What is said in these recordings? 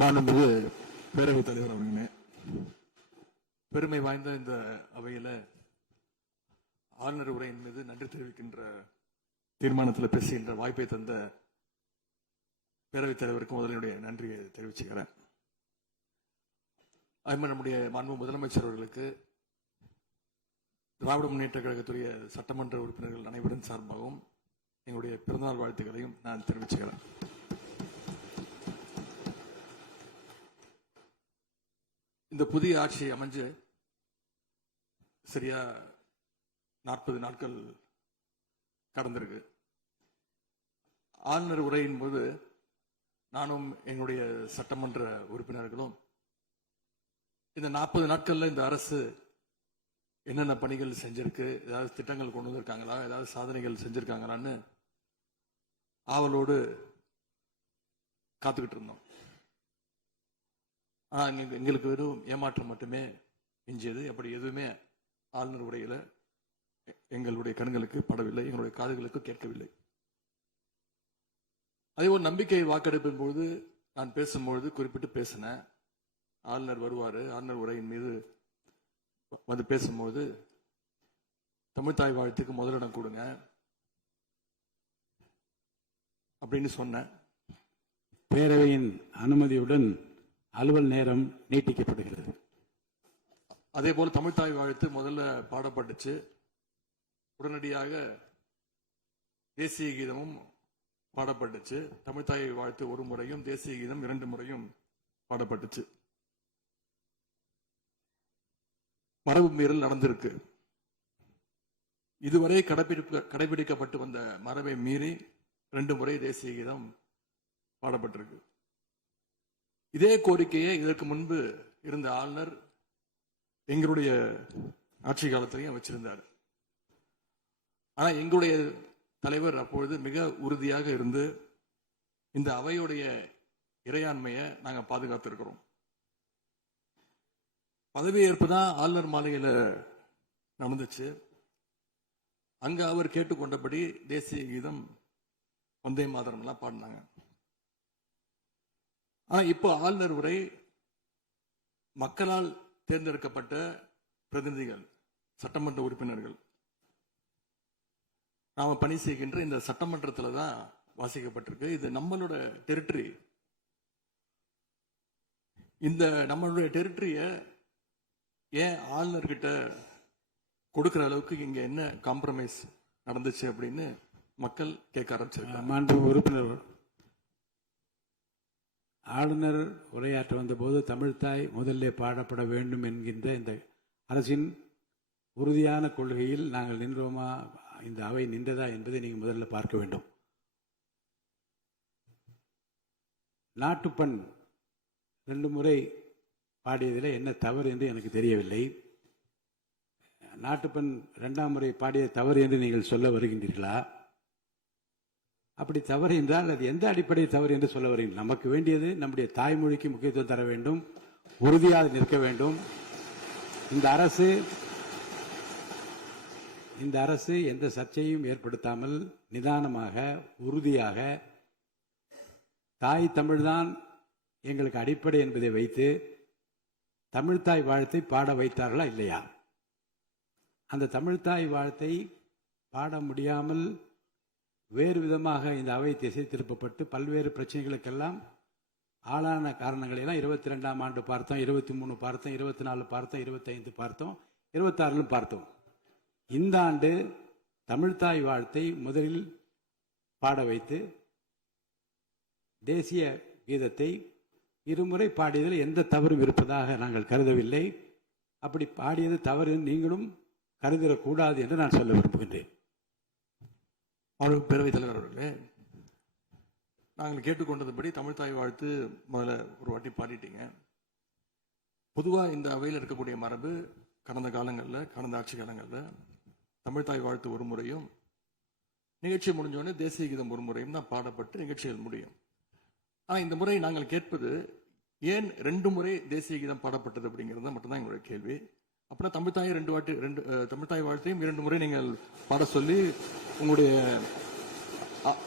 மாண்புமிகு பேரவைத் தலைவர் அவர்களே, பெருமை வாய்ந்த இந்த அவையில ஆளுநர் உரையின் மீது நன்றி தெரிவிக்கின்ற தீர்மானத்தில் பேசுகின்ற வாய்ப்பை தந்த பேரவைத் தலைவருக்கு முதலினுடைய நன்றியை தெரிவிச்சுக்கிறேன். அதுமாதிரி நம்முடைய மாண்பு முதலமைச்சர் அவர்களுக்கு திராவிட முன்னேற்ற கழகத்துடைய சட்டமன்ற உறுப்பினர்கள் அனைவரின் சார்பாகவும் எங்களுடைய பிறந்தநாள் வாழ்த்துக்களையும் நான் தெரிவிச்சுக்கிறேன். இந்த புதிய ஆட்சி அமைஞ்சு சரியா 40 நாட்கள் கடந்திருக்கு. ஆளுநர் உரையின் போது நானும் எங்களுடைய சட்டமன்ற உறுப்பினர்களும் இந்த 40 நாட்கள்ல இந்த அரசு என்னென்ன பணிகள் செஞ்சிருக்கு, ஏதாவது திட்டங்கள் கொண்டு வந்திருக்காங்களா, ஏதாவது சாதனைகள் செஞ்சிருக்காங்களான்னு ஆவலோடு காத்துக்கிட்டு இருந்தோம். எங்களுக்கு வெறும் ஏமாற்றம் மட்டுமே எஞ்சியது. அப்படி எதுவுமே ஆளுநர் உரையில எங்களுடைய கண்களுக்கு படவில்லை, எங்களுடைய காதுகளுக்கு கேட்கவில்லை. அதே ஒரு நம்பிக்கை வாக்கெடுப்பின் போது நான் பேசும்பொழுது குறிப்பிட்டு பேசினேன். ஆளுநர் வருவாரு, ஆளுநர் உரையின் மீது வந்து பேசும்போது தமிழ்தாய் வாழ்த்துக்கு முதலிடம் கொடுங்க அப்படின்னு சொன்னேன். பேரவையின் அனுமதியுடன் அலுவல் நேரம் நீட்டிக்கப்படுகிறது. அதே போல தமிழ்தாய் வாழ்த்து முதல்ல பாடப்பட்டுச்சு. உடனடியாக தேசிய கீதமும் பாடப்பட்டுச்சு. தமிழ்தாய் வாழ்த்து ஒரு முறையும் தேசிய கீதம் 2 முறையும் பாடப்பட்டுச்சு. மரபு மீறல் நடந்திருக்கு. இதுவரை கடைபிடிக்கப்பட்டு வந்த மரபை மீறி 2 முறை தேசிய கீதம் பாடப்பட்டிருக்கு. இதே கோரிக்கையை இதற்கு முன்பு இருந்த ஆளுநர் எங்களுடைய ஆட்சி காலத்திலையும் வச்சிருந்தார். ஆனா எங்களுடைய தலைவர் அப்பொழுது மிக உறுதியாக இருந்து இந்த அவையுடைய இறையாண்மையை நாங்க பாதுகாத்திருக்கிறோம். பதவியேற்பு தான் ஆளுநர் மாளிகையில் நடந்துச்சு. அங்க அவர் கேட்டுக்கொண்டபடி தேசிய கீதம் வந்தே மாதரம் எல்லாம் பாடினாங்க. ஆனா இப்போ ஆளுநர் உரை மக்களால் தேர்ந்தெடுக்கப்பட்ட பிரதிநிதிகள், சட்டமன்ற உறுப்பினர்கள் நாம பணி செய்கின்ற இந்த சட்டமன்றத்துல தான் வாசிக்கப்பட்டிருக்கு. இது நம்மளோட டெரிட்டரி. இந்த நம்மளுடைய டெரிட்டரிய ஏன் ஆளுநர்கிட்ட கொடுக்கிற அளவுக்கு இங்க என்ன காம்ப்ரமைஸ் நடந்துச்சு அப்படின்னு மக்கள் கேட்க ஆரம்பிச்சிருக்காங்க. உறுப்பினர் ஆளுநர் உரையாற்ற வந்தபோது தமிழ்தாய் முதல்ல பாடப்பட வேண்டும் என்கின்ற இந்த அரசின் உறுதியான கொள்கையில் நாங்கள் நின்றோமா, இந்த அவை நின்றதா என்பதை நீங்கள் முதல்ல பார்க்க வேண்டும். நாட்டுப்பண் 2 முறை பாடியதில் என்ன தவறு என்று எனக்கு தெரியவில்லை. நாட்டுப்பண் 2ஆம் முறை பாடிய தவறு என்று நீங்கள் சொல்ல வருகின்றீர்களா? அப்படி தவறு என்றால் அது எந்த அடிப்படையில் தவறு என்று சொல்ல வருகிறீர்கள்? நமக்கு வேண்டியது நம்முடைய தாய்மொழிக்கு முக்கியத்துவம் தர வேண்டும், உறுதியாக நிற்க வேண்டும். இந்த அரசு எந்த சர்ச்சையும் ஏற்படுத்தாமல் நிதானமாக உறுதியாக தாய் தமிழ்தான் எங்களுக்கு அடிப்படை என்பதை வைத்து தமிழ்தாய் வாழ்த்தை பாட வைத்தார்களா இல்லையா? அந்த தமிழ்தாய் வாழ்த்தை பாட முடியாமல் வேறு விதமாக இந்த அவை திசை திருப்பப்பட்டு பல்வேறு பிரச்சனைகளுக்கெல்லாம் ஆளான காரணங்களெல்லாம் 22ஆம் ஆண்டு பார்த்தோம், 23 பார்த்தோம், 24 பார்த்தோம், 25 பார்த்தோம், 26 பார்த்தோம். இந்த ஆண்டு தமிழ்தாய் வாழ்த்தை முதலில் பாட வைத்து தேசிய கீதத்தை 2 முறை பாடியதில் எந்த தவறும் இருப்பதாக நாங்கள் கருதவில்லை. அப்படி பாடியது தவறு நீங்களும் கருதிடக்கூடாது என்று நான் சொல்ல விரும்புகின்றேன். பேரவைத் தலைவர் அவர்களே, நாங்கள் கேட்டுக்கொண்டதுபடி தமிழ்தாய் வாழ்த்து முதல்ல ஒரு வாட்டி பாடிட்டீங்க. பொதுவாக இந்த அவையில் இருக்கக்கூடிய மரபு கடந்த காலங்களில், கடந்த ஆட்சி காலங்களில் தமிழ்தாய் வாழ்த்து ஒரு முறையும் நிகழ்ச்சி முடிஞ்சோடனே தேசிய கீதம் ஒரு முறையும் தான் பாடப்பட்டு நிகழ்ச்சிகள் முடியும். ஆனால் இந்த முறை நாங்கள் கேட்பது ஏன் 2 முறை தேசிய கீதம் பாடப்பட்டது அப்படிங்கிறது மட்டும்தான் எங்களுடைய கேள்வி. அப்படின்னா தமிழ்தாய் வாழ்த்தையும் 2 முறை நீங்கள் பாட சொல்லி உங்களுடைய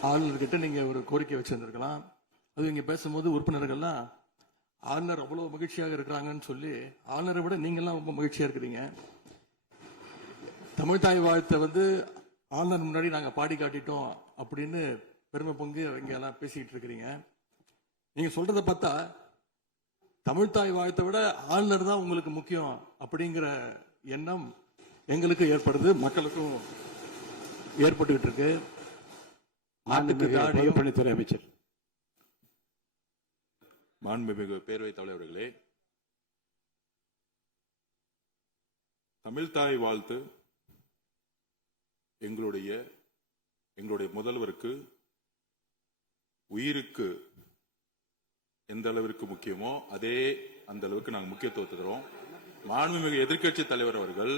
ஆளுநர்கிட்ட நீங்க ஒரு கோரிக்கை வச்சிருந்திருக்கலாம். அது இங்க பேசும்போது உறுப்பினர்கள்லாம் ஆளுநர் அவ்வளவு மகிழ்ச்சியாக இருக்கிறாங்கன்னு சொல்லி ஆளுநரை விட நீங்கெல்லாம் ரொம்ப மகிழ்ச்சியா இருக்கிறீங்க. தமிழ்தாய் வாழ்த்தை வந்து ஆளுநர் முன்னாடி நாங்க பாடி காட்டிட்டோம் அப்படின்னு பெருமை பொங்கி இங்க எல்லாம் பேசிட்டு இருக்கிறீங்க. நீங்க சொல்றதை பார்த்தா தமிழ்தாய் வாழ்த்தை விட ஆளுநர் தான் உங்களுக்கு முக்கியம் அப்படிங்கிற எண்ணம் எங்களுக்கு ஏற்படுது, மக்களுக்கும் ஏற்பட்டுக்கிட்டு இருக்கு. நாட்டுக்கு தாடியும் பொதுப்பணித்துறை அமைச்சர். மாண்புமிகு பேரவைத் தலைவர்களே, தமிழ்தாய் வாழ்த்து எங்களுடைய முதல்வருக்கு உயிருக்கு எந்த அளவிற்கு முக்கியமோ அதே அந்த அளவுக்கு நாங்கள் முக்கியத்துவம் தருவோம். மாண்புமிகு எதிர்க்கட்சி தலைவர் அவர்கள்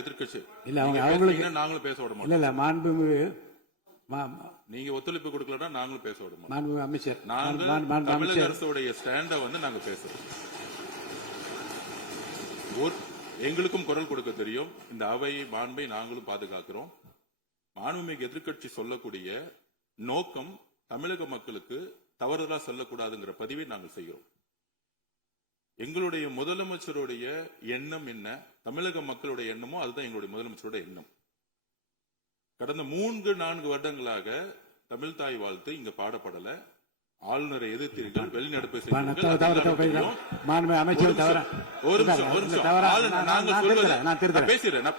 எதிர்க்கட்சி இல்ல அவங்களுக்கு நாங்களும் பேச விட மாட்டோம். இல்ல மாண்புமிகு நீங்க ஒத்துழைப்பு கொடுக்கலன்னா நாங்களும் பேச விட மாட்டோம். மாண்புமிகு அமைச்சர், நாங்கள் தமிழக அரசுடைய ஸ்டாண்ட வந்து நாங்க பேசுறோம். எங்களுக்கும் குரல் கொடுக்க தெரியும். இந்த அவை மாண்பை நாங்களும் பாதுகாக்கிறோம். மாண்புமிகு எதிர்க்கட்சி சொல்லக்கூடிய நோக்கம் தமிழக மக்களுக்கு தவறுதலா சொல்லக்கூடாதுங்கிற பதிவை நாங்கள் செய்கிறோம். எங்களுடைய முதலமைச்சருடைய எண்ணம் என்ன, தமிழக மக்களுடைய எண்ணமோ அதுதான் எங்களுடைய முதலமைச்சருடைய எண்ணம். கடந்த 3-4 வருடங்களாக தமிழ்தாய் வாழ்த்து இங்க பாடப்படல. ஆளுநரை எதிர்த்தீர்கள், வெளிநடப்பு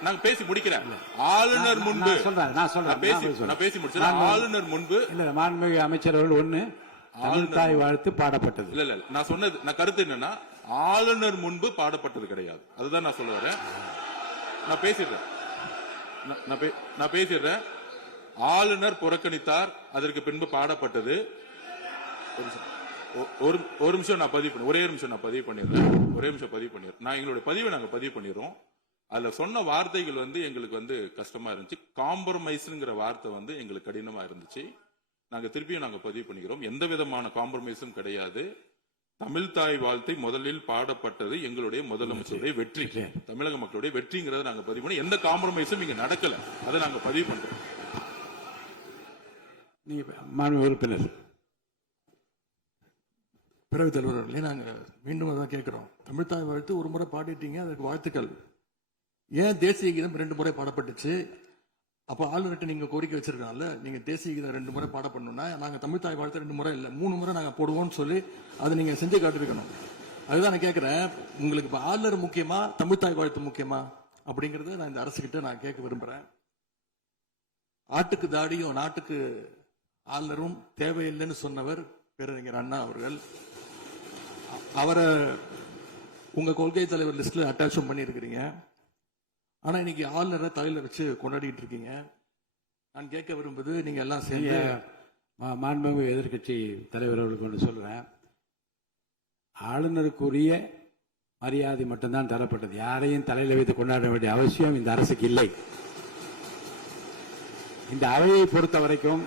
நாங்க பேசி முடிக்கிறேன். ஆளுநர் முன்பு ஆளுநர் முன்பு மாண்புமிகு அமைச்சர் அவர்கள் ஒண்ணு தமிழ்தாய் வாழ்த்து பாடப்பட்டது. இல்ல நான் சொன்னது, நான் கருத்து என்னன்னா ஆளுநர் முன்பு பாடப்பட்டது கிடையாது. அதுதான் நான் சொல்ல வரேன். நான் பேசிடுறேன். ஆளுநர் புறக்கணித்தார், அதற்கு பின்பு பாடப்பட்டது. ஒரு நிமிஷம் நான் பதிவு பண்ணி, ஒரே நிமிஷம் நான் பதிவு பண்ணிடுறேன். நான் எங்களுடைய பதிவை நாங்க பதிவு பண்ணிடுறோம். அதுல சொன்ன வார்த்தைகள் வந்து எங்களுக்கு வந்து கஷ்டமா இருந்துச்சு. காம்ப்ரமைஸ்ங்கிற வார்த்தை வந்து எங்களுக்கு கடினமா இருந்துச்சு. நாங்க திருப்பியும் நாங்க பதிவு பண்ணிக்கிறோம். எந்த விதமான காம்ப்ரமைஸும் கிடையாது. தமிழ்தாய் வாழ்த்தை முதலில் பாடப்பட்டது எங்களுடைய முதலமைச்சருடைய வெற்றி, தமிழக மக்களுடைய வெற்றிங்கிறத நாங்க பதிவு பண்ணி எந்த காம்ப்ரமைஸும் இங்க நடக்கல. அதை நாங்க பதிவு பண்றோம். மாண்புமிகு உறுப்பினர். பேரவைத் தலைவர்களே, நாங்க மீண்டும் அதான் கேட்கிறோம். தமிழ்தாய் வாழ்த்து ஒரு முறை பாடிட்டீங்க, அதுக்கு வாழ்த்துக்கள். ஏன் தேசிய கீதம் 2 முறை பாடப்பட்டுச்சு? அப்ப ஆளுநர்கிட்ட நீங்க கோரிக்கை வச்சிருக்கனால நீங்க தேசிய கீதம் 2 முறை பாட பண்ணணும்னா நாங்க தமிழ்தாய் வாழ்த்து 2 முறை இல்ல 3 முறை நாங்க போடுவோம்னு சொல்லி அதை நீங்க செஞ்சு காட்டிருக்கணும். அதுதான் நான் கேட்கிறேன். உங்களுக்கு இப்ப ஆளுநர் முக்கியமா, தமிழ்தாய் வாழ்த்து முக்கியமா அப்படிங்கறத நான் இந்த அரசுகிட்ட நான் கேட்க விரும்புறேன். ஆட்டுக்கு தாடியும் நாட்டுக்கு ஆளுநரும் தேவையில்லைன்னு சொன்னவர் பேரறிஞர் அண்ணா அவர்கள். அவரை உங்க கொள்கை தலைவர் லிஸ்ட்ல அட்டாச்சும் பண்ணிருக்கிறீங்க. ஆனா இன்னைக்கு ஆளுநரை தலையில வச்சு கொண்டாடிட்டு இருக்கீங்க. நான் கேட்க விரும்புது, நீங்க எல்லாம் சேர்ந்து மாண்புமிகு எதிர்க்கட்சி தலைவர் அவர்களுக்கு ஒன்று சொல்றேன். ஆளுநருக்குரிய மரியாதை மட்டும்தான் தரப்பட்டது. யாரையும் தலையில வைத்து கொண்டாட வேண்டிய அவசியம் இந்த அரசுக்கு இல்லை. இந்த அவையை பொறுத்த வரைக்கும்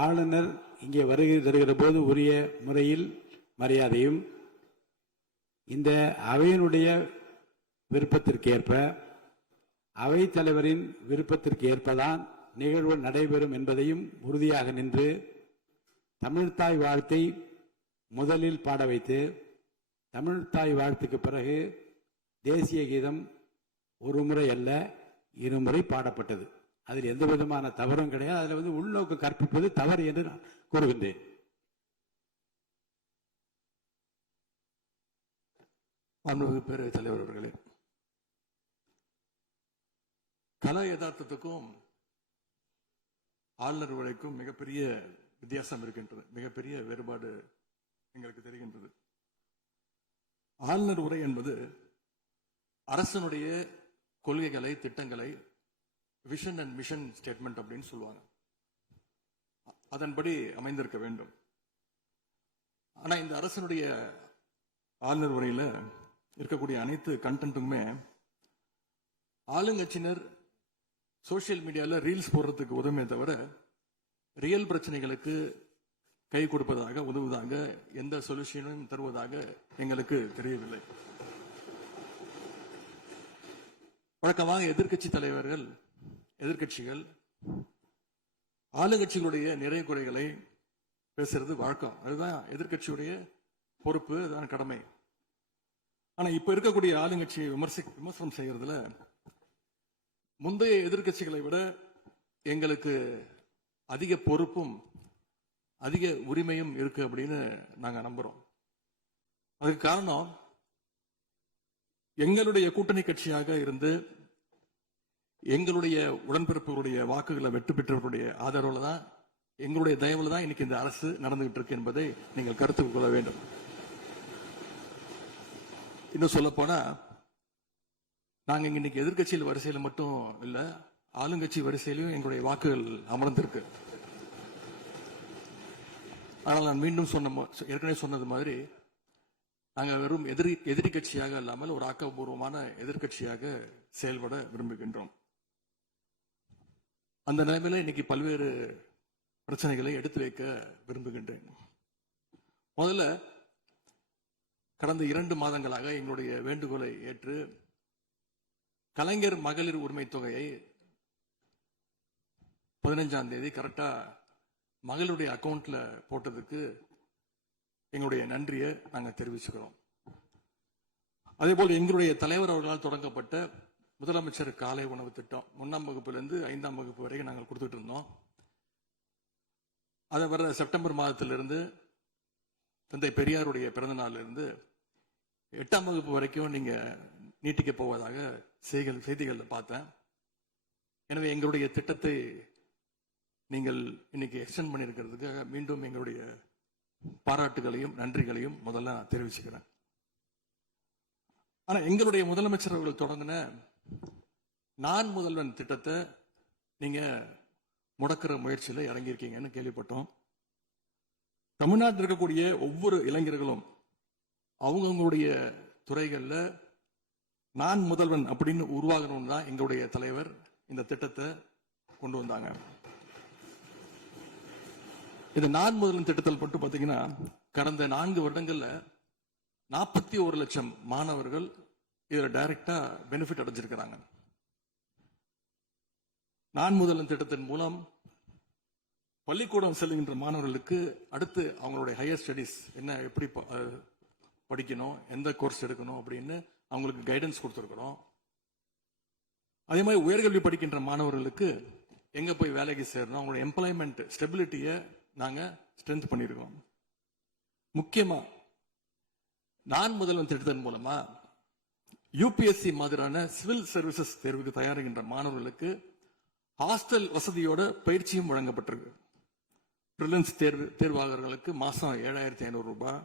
ஆளுநர் இங்கே வருகை தருகிற போது உரிய முறையில் மரியாதையும், இந்த அவையினுடைய விருப்பத்திற்கு ஏற்ப, அவைத் தலைவரின் விருப்பத்திற்கு ஏற்பதான் நிகழ்வு நடைபெறும் என்பதையும் உறுதியாக நின்று தமிழ்தாய் வாழ்த்தை முதலில் பாட வைத்து, தமிழ்தாய் வாழ்த்துக்கு பிறகு தேசிய கீதம் ஒரு முறை அல்ல 2 முறை பாடப்பட்டது. அதில் எந்த விதமான தவறும் கிடையாது. அதில் வந்து உள்நோக்கம் கற்பிப்பது தவறு என்று நான் கூறுகின்றேன். பேரவைத் தலைவர் அவர்களே, கலா யதார்த்தத்துக்கும் ஆளுநர் உரைக்கும் மிகப்பெரிய வித்தியாசம் இருக்கின்றது. மிகப்பெரிய வேறுபாடு எங்களுக்கு தெரிகின்றது. ஆளுநர் உரை என்பது அரசனுடைய கொள்கைகளை, திட்டங்களை, விஷன் அண்ட் மிஷன் ஸ்டேட்மெண்ட் அப்படின்னு சொல்லுவாங்க. அதன்படி அமைந்திருக்க வேண்டும். ஆனா இந்த அரசனுடைய ஆளுநர் உரையில இருக்கக்கூடிய அனைத்து கண்டென்ட்டுமே ஆளுங்கட்சியினர் சோசியல் மீடியால ரீல்ஸ் போடுறதுக்கு உதவுமே தவிர ரியல் பிரச்சனைகளுக்கு கை கொடுப்பதாக, உதவுவதாக, எந்த சொல்யூஷனும் தருவதாக எங்களுக்கு தெரியவில்லை. வழக்கமாக எதிர்க்கட்சி தலைவர்கள், எதிர்க்கட்சிகள் ஆளுங்கட்சிகளுடைய நிறை குறைகளை பேசுறது வழக்கம். அதுதான் எதிர்க்கட்சியுடைய பொறுப்பு, அதுதான் கடமை. ஆனா இப்ப இருக்கக்கூடிய ஆளுங்கட்சியை விமர்சனம் செய்யறதுல முந்தைய எதிர்க்கட்சிகளை விட எங்களுக்கு அதிக பொறுப்பும் அதிக உரிமையும் இருக்கு அப்படின்னு நாங்க நம்புறோம். அதுக்கு காரணம், எங்களுடைய கூட்டணி கட்சியாக இருந்து எங்களுடைய உடன்பிறப்புகளுடைய வாக்குகளை வெற்றி பெற்றவர்களுடைய ஆதரவுல தான், எங்களுடைய தயவுல தான் இன்னைக்கு இந்த அரசு நடந்துகிட்டு இருக்கு என்பதை நீங்கள் கருத்துக் கொள்ள வேண்டும். இன்னும் சொல்ல போனா, நாங்க இன்னைக்கு எதிர்கட்சியில் வரிசையில மட்டும் இல்ல, ஆளுங்கட்சி வரிசையிலும் எங்களுடைய வாக்குகள் அமர்ந்திருக்கு. ஆனால் நான் மீண்டும் ஏற்கனவே சொன்னது மாதிரி, நாங்க வெறும் எதிரி கட்சியாக இல்லாமல் ஒரு ஆக்கப்பூர்வமான எதிர்கட்சியாக செயல்பட விரும்புகின்றோம். அந்த நிலைமையில இன்னைக்கு பல்வேறு பிரச்சனைகளை எடுத்து வைக்க விரும்புகின்றேன். முதல்ல, கடந்த 2 மாதங்களாக எங்களுடைய வேண்டுகோளை ஏற்று கலைஞர் மகளிர் உரிமை தொகையை 15ஆம் தேதி கரெக்டா மகளுடைய அக்கவுண்ட்ல போட்டதுக்கு எங்களுடைய நன்றியை நாங்க தெரிவிச்சுக்கிறோம். அதே போல் எங்களுடைய தலைவர் அவர்களால் தொடங்கப்பட்ட முதலமைச்சர் காலை உணவு திட்டம் 1ஆம் வகுப்பிலிருந்து 5ஆம் வகுப்பு வரைக்கும் நாங்கள் கொடுத்துட்டு இருந்தோம். அதை வர செப்டம்பர் மாதத்திலிருந்து தந்தை பெரியாருடைய பிறந்த நாளில் இருந்து 8ஆம் வகுப்பு வரைக்கும் நீங்க நீட்டிக்க போவதாக செய்திகள் பார்த்தேன். எனவே எங்களுடைய திட்டத்தை நீங்கள் இன்னைக்கு எக்ஸ்டெண்ட் பண்ணியிருக்கிறதுக்காக மீண்டும் எங்களுடைய பாராட்டுகளையும் நன்றிகளையும் முதல்ல நான் தெரிவிச்சுக்கிறேன். ஆனா எங்களுடைய முதலமைச்சர் அவர்கள் தொடங்கின நான் முதல்வன் திட்டத்தை நீங்க முடக்கிற முயற்சியில இறங்கியிருக்கீங்கன்னு கேள்விப்பட்டோம். தமிழ்நாட்டில் இருக்கக்கூடிய ஒவ்வொரு இளைஞர்களும் அவங்களுடைய துறைகள்ல நான் முதல்வன் அப்படின்னு உருவாகணும்னு தான் எங்களுடைய தலைவர் இந்த திட்டத்தை கொண்டு வந்தாங்க. இந்த நான் முதல்வன் திட்டத்தில் மட்டும் பாத்தீங்கன்னா, கடந்த 4 வருடங்கள்ல 41 லட்சம் மாணவர்கள் இதுல டைரக்டா பெனிஃபிட் அடைஞ்சிருக்கிறாங்க. நான் முதல்வன் திட்டத்தின் மூலம் பள்ளிக்கூடம் செல்லுகின்ற மாணவர்களுக்கு அடுத்து அவங்களுடைய ஹையர் ஸ்டடீஸ் என்ன, எப்படி படிக்கணும், எந்த கோர்ஸ் எடுக்கணும் அப்படின்னு அவங்களுக்கு கைடன்ஸ் கொடுத்துருக்கிறோம். அதே மாதிரி உயர்கல்வி படிக்கின்ற மாணவர்களுக்கு எங்க போய் வேலைக்கு சேரணும், அவங்களோட எம்ப்ளாய்மெண்ட் ஸ்டெபிலிட்டியை நாங்க ஸ்ட்ரென்த் பண்ணிருக்கோம். முக்கியமா நான் முதல்வன் திட்டத்தின் மூலமா யூபிஎஸ்சி மாதிரியான சிவில் சர்வீசஸ் தேர்வுக்கு தயாரிக்கின்ற மாணவர்களுக்கு ஹாஸ்டல் வசதியோட பயிற்சியும் வழங்கப்பட்டிருக்கு. பிரிலிம்ஸ் தேர்வாளர்களுக்கு மாசம் 7,500 ரூபாய்,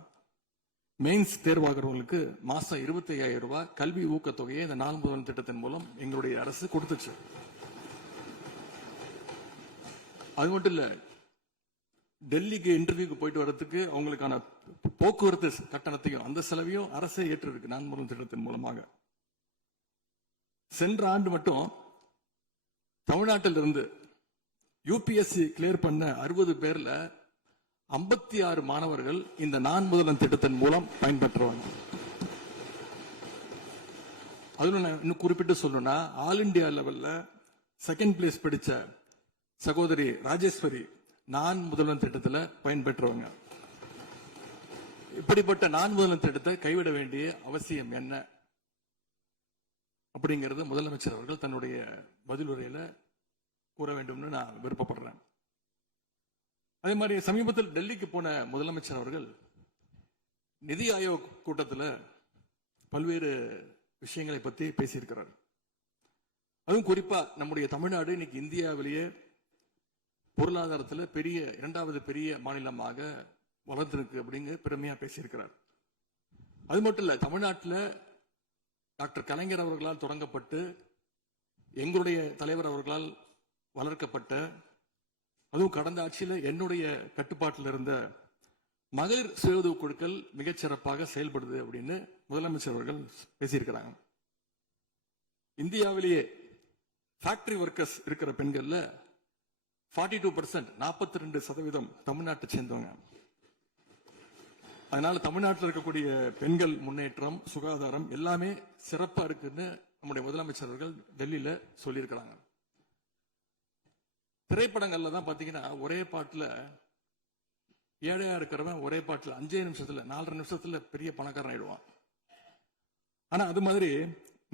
மெயின்ஸ் தேர்வாகிறவங்களுக்கு மாசம் 25,000 ரூபாய் கல்வி ஊக்கத்தொகையை இந்த நான் முதல்வன் திட்டத்தின் மூலம் எங்களுடைய அரசு கொடுத்துச்சு. அது மட்டும் இல்ல, டெல்லிக்கு இன்டர்வியூக்கு போயிட்டு வர்றதுக்கு அவங்களுக்கான போக்குவரத்து கட்டணத்தையும் அந்த செலவையும் அரசே ஏற்று இருக்கு நான் முதல்வன் திட்டத்தின் மூலமாக. சென்ற ஆண்டு மட்டும் தமிழ்நாட்டில் இருந்து யூபிஎஸ்சி கிளியர் பண்ண 60 பேர்ல 56 மாணவர்கள் இந்த நான் முதல்வன் திட்டத்தின் மூலம் பயன்பெற்றுவாங்க. அதுல நான் இன்னும் குறிப்பிட்டு சொல்லணும்னா, ஆல் இண்டியா லெவல்ல செகண்ட் பிளேஸ் படிச்ச சகோதரி ராஜேஸ்வரி நான் முதல்வன் திட்டத்தில் பயன்பெற்றவங்க. இப்படிப்பட்ட நான் முதல்வன் திட்டத்தை கைவிட வேண்டிய அவசியம் என்ன அப்படிங்கறது முதலமைச்சர் அவர்கள் தன்னுடைய பதில் உரையில கூற வேண்டும்னு நான் விருப்பப்படுறேன். அதே மாதிரி சமீபத்தில் டெல்லிக்கு போன முதலமைச்சர் அவர்கள் நிதி ஆயோக் கூட்டத்தில் பல்வேறு விஷயங்களை பத்தி பேசியிருக்கிறார். அதுவும் குறிப்பா நம்முடைய தமிழ்நாடு இன்னைக்கு இந்தியாவிலேயே பொருளாதாரத்தில் 2வது பெரிய மாநிலமாக வளர்ந்திருக்கு அப்படிங்க பெருமையா பேசியிருக்கிறார். அது மட்டும் இல்ல, தமிழ்நாட்டில் டாக்டர் கலைஞர் அவர்களால் தொடங்கப்பட்டு எங்களுடைய தலைவர் அவர்களால் வளர்க்கப்பட்ட, அதுவும் கடந்த ஆட்சியில் என்னுடைய கட்டுப்பாட்டில் இருந்த மகளிர் சுய உதவி குழுக்கள் மிகச்சிறப்பாக செயல்படுது அப்படின்னு முதலமைச்சர் அவர்கள் பேசியிருக்கிறாங்க. இந்தியாவிலேயே ஃபேக்டரி ஒர்க்கர்ஸ் இருக்கிற பெண்கள்ல 42%, 42% தமிழ்நாட்டை சேர்ந்தவங்க. அதனால தமிழ்நாட்டில் இருக்கக்கூடிய பெண்கள் முன்னேற்றம், சுகாதாரம் எல்லாமே சிறப்பா இருக்குன்னு நம்முடைய முதலமைச்சர் அவர்கள் டெல்லியில சொல்லியிருக்கிறாங்க. திரைப்படங்கள்ல தான் பாத்தீங்கன்னா ஒரே பாட்டுல ஏழையா இருக்கிறவன் ஒரே பாட்டுல 5 நிமிஷத்துல 4.5 நிமிஷத்துல பெரிய பணக்காரன் ஆயிடுவான். ஆனா அது மாதிரி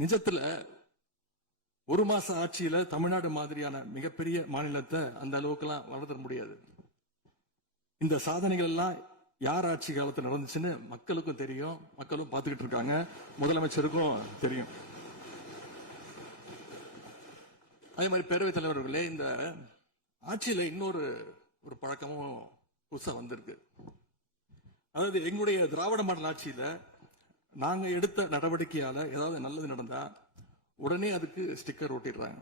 நிஜத்துல ஒரு மாச ஆட்சியில தமிழ்நாடு மாதிரியான மிகப்பெரிய மாநிலத்தை அந்த அளவுக்குலாம் வளர்த்த முடியாது. இந்த சாதனைகள் எல்லாம் யார் ஆட்சி காலத்தில் நடந்துச்சுன்னு மக்களுக்கும் தெரியும், மக்களும் பார்த்துக்கிட்டு இருக்காங்க, முதலமைச்சருக்கும் தெரியும். அதே மாதிரி பேரவைத் தலைவர்களே, இந்த ஆட்சியில இன்னொரு பழக்கமும் புதுசா வந்திருக்கு. அதாவது எங்களுடைய திராவிட மாடல் ஆட்சியில நாங்க எடுத்த நடவடிக்கையால ஏதாவது நல்லது நடந்தா உடனே அதுக்கு ஸ்டிக்கர் ஒட்டிடுறாங்க.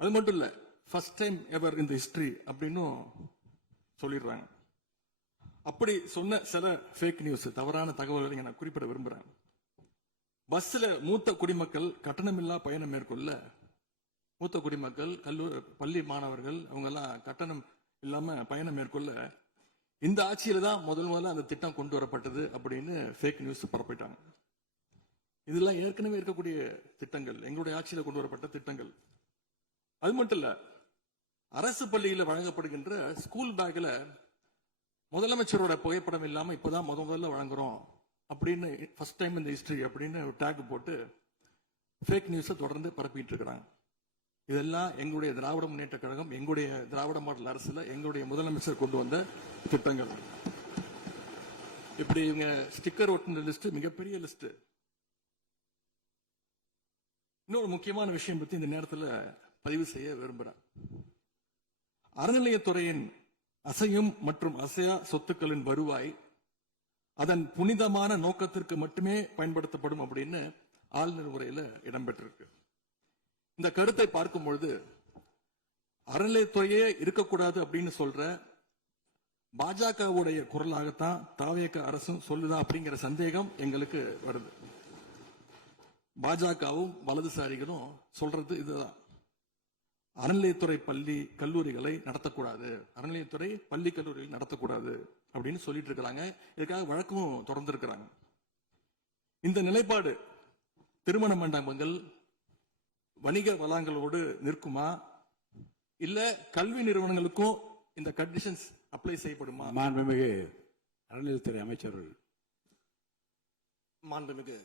அது மட்டும் இல்ல, ஃபர்ஸ்ட் டைம் எவர் இந்த ஹிஸ்டரி அப்படின்னு சொல்லிடுறாங்க. அப்படி சொன்ன சில ஃபேக் நியூஸ், தவறான தகவல்களை நான் குறிப்பிட விரும்புறேன். பஸ்ல மூத்த குடிமக்கள் கட்டணமில்லா பயணம் மேற்கொள்ள, மூத்த குடிமக்கள் பள்ளி மாணவர்கள் அவங்க எல்லாம் கட்டணம் இல்லாம பயணம் மேற்கொள்ள இந்த ஆட்சியில தான் முதல்ல அந்த திட்டம் கொண்டு வரப்பட்டது அப்படின்னு ஃபேக் நியூஸ் பரப்பிட்டாங்க. இதெல்லாம் ஏற்கனவே இருக்கக்கூடிய திட்டங்கள், எங்களுடைய ஆட்சியில கொண்டு வரப்பட்ட திட்டங்கள். அது மட்டும் இல்ல, அரசு பள்ளியில வழங்கப்படுகின்ற ஸ்கூல் பேக்ல முதலமைச்சரோட புகைப்படம் இல்லாம இப்பதான் முதல்ல வழங்குறோம் அப்படின்னு, ஃபர்ஸ்ட் டைம் இந்த ஹிஸ்டரி அப்படின்னு டேக் போட்டு ஃபேக் நியூஸை தொடர்ந்து பரப்பிட்டு இருக்கிறாங்க. இதெல்லாம் எங்களுடைய திராவிட முன்னேற்ற கழகம், எங்களுடைய திராவிட மாடல் அரசுல எங்களுடைய முதலமைச்சர் கொண்டு வந்த திட்டங்கள். இப்படி இவங்க ஸ்டிக்கர் ஒட்டின லிஸ்ட் மிகப்பெரிய லிஸ்ட். இன்னொரு முக்கியமான விஷயம் பத்தி இந்த நேரத்தில் பதிவு செய்ய விரும்புறேன். அறநிலையத்துறையின் அசையும் மற்றும் அசையா சொத்துக்களின் வருவாய் அதன் புனிதமான நோக்கத்திற்கு மட்டுமே பயன்படுத்தப்படும் அப்படின்னு ஆளுநர் உரையில இடம்பெற்றிருக்கு. இந்த கருத்தை பார்க்கும் பொழுது அறநிலையத்துறையே இருக்கக்கூடாது அப்படின்னு சொல்ற பாஜகவுடைய குரலாகத்தான் தாவேக அரசும் சொல்லுதா அப்படிங்கிற சந்தேகம் எங்களுக்கு வருது. பாஜகவும் வலதுசாரிகளும் சொல்றது இதுதான், அறநிலையத்துறை பள்ளி கல்லூரிகளை நடத்தக்கூடாது, அறநிலையத்துறை பள்ளி கல்லூரிகளை நடத்தக்கூடாது அப்படின்னு சொல்லிட்டு இருக்கிறாங்க. இதுக்காக வழக்கும் தொடர்ந்து இருக்கிறாங்க. இந்த நிலைப்பாடு திருமண மண்டபங்கள் வணிக வளங்களோடு நிற்குமா, இல்ல கல்வி நிறுவனங்களுக்கும் இந்த கண்டிஷன்ஸ் அப்ளை செய்யப்படுமா? மாண்புமிகு அறநிலையத்துறை அமைச்சர்கள். மாண்புமிகு